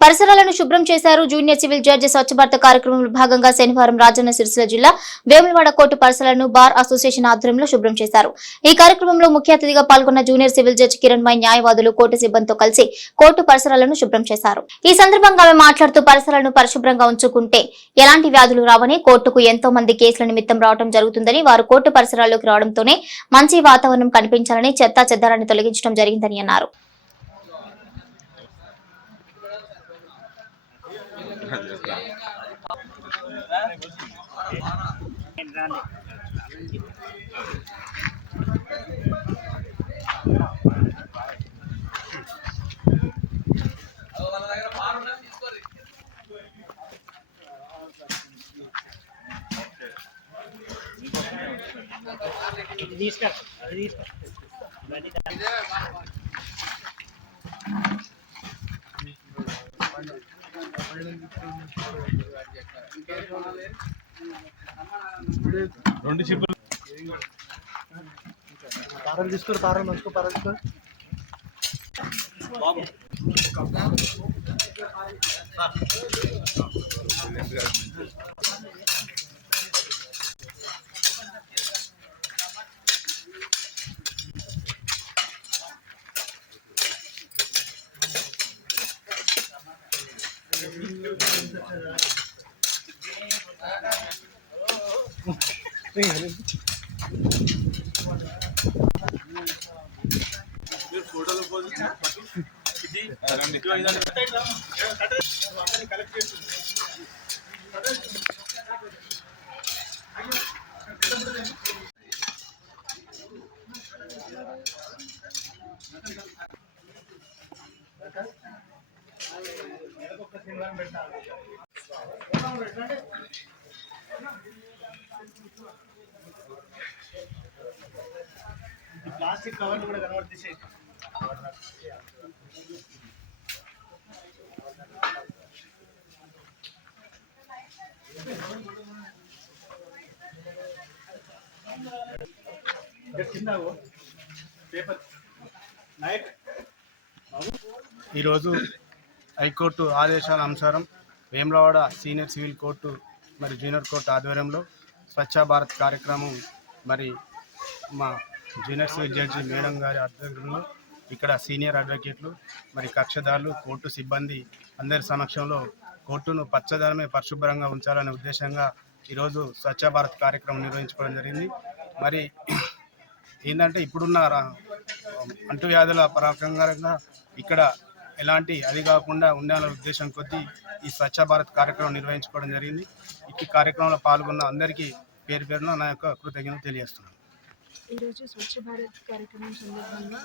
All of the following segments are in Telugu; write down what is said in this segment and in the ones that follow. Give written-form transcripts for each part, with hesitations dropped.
పరిసరాలను శుభ్రం చేశారు. Junior civil judge Swachh Bharat కార్యక్రమంలో భాగంగా శనివారం రాజన్న సిరిసిల్ల జిల్లా వేములవాడ కోర్టు పరిసరాలను బార్ అసోసియేషన్ ఆధ్వర్యంలో శుభ్రం చేశారు. ఈ కార్యక్రమంలో ముఖ్య అతిథిగా పాల్గొన్న junior civil judge Kiran my న్యాయవాదులు కోర్టు సిబ్బందితో కలిసి కోర్టు పరిసరాలను శుభ్రం చేశారు. ఈ సందర్భంగా ఆమె మాట్లాడుతూ పరిసరాలను పరిశుభ్రంగా ఉంచుకుంటే ఎలాంటి వ్యాధులు రావని, కోర్టుకు ఎంతో మంది కేసుల నిమిత్తం రావడం జరుగుతుందని, వారు కోర్టు పరిసరాల్లోకి రావడంతోనే మంచి వాతావరణం కనిపించాలని, చెత్తా చెదారాన్ని తొలగించడం జరిగిందని అన్నారు. రెండు చిప్పులు తారం తీసుకొని తారం మంచుకో పరచుకో బాబు ఫోటోలు కలెక్ట్ చేస్తుంది. ప్లాస్టిక్ కవర్లు కూడా కనబడుతాయి. ఈరోజు హైకోర్టు ఆదేశాల అనుసారం వేములవాడ సీనియర్ సివిల్ కోర్టు మరి జూనియర్ కోర్టు ఆధ్వర్యంలో స్వచ్ఛ భారత్ కార్యక్రమం మరి మా జూనియర్ సివిల్ జడ్జి మేడం గారి ఆధ్వర్యంలో ఇక్కడ సీనియర్ అడ్వకేట్లు మరి కక్షదారులు కోర్టు సిబ్బంది అందరి సమక్షంలో కోర్టును పచ్చదనమే పరిశుభ్రంగా ఉంచాలనే ఉద్దేశంగా ఈరోజు స్వచ్ఛ భారత్ కార్యక్రమం నిర్వహించుకోవడం జరిగింది. మరి ఏంటంటే ఇప్పుడున్న అంటువ్యాధుల పరంగా ఇక్కడ ఎలాంటి అది కాకుండా ఉండాలనే ఉద్దేశం కొద్దీ ఈ స్వచ్ఛ భారత్ కార్యక్రమం నిర్వహించుకోవడం జరిగింది. ఈ కార్యక్రమంలో పాల్గొన్న అందరికీ పేరు పేరున నా యొక్క కృతజ్ఞతలు తెలియజేస్తున్నాను. ఈరోజు స్వచ్ఛ భారత్ కార్యక్రమం సందర్భంగా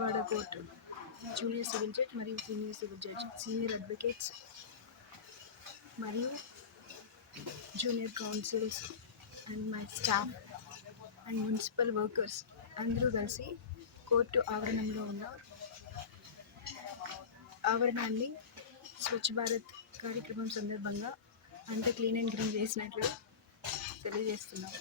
వాడ కోర్టు జూనియర్ సివిల్ జడ్జ్ మరియు senior civil judge, senior advocates మరియు junior counsels and my staff and municipal workers అందరూ కలిసి కోర్టు ఆవరణంలో ఉన్న ఆవరణాన్ని స్వచ్ఛ భారత్ కార్యక్రమం సందర్భంగా అంతా క్లీన్ అండ్ గ్రీన్ చేసినట్లు తెలియజేస్తున్నాం.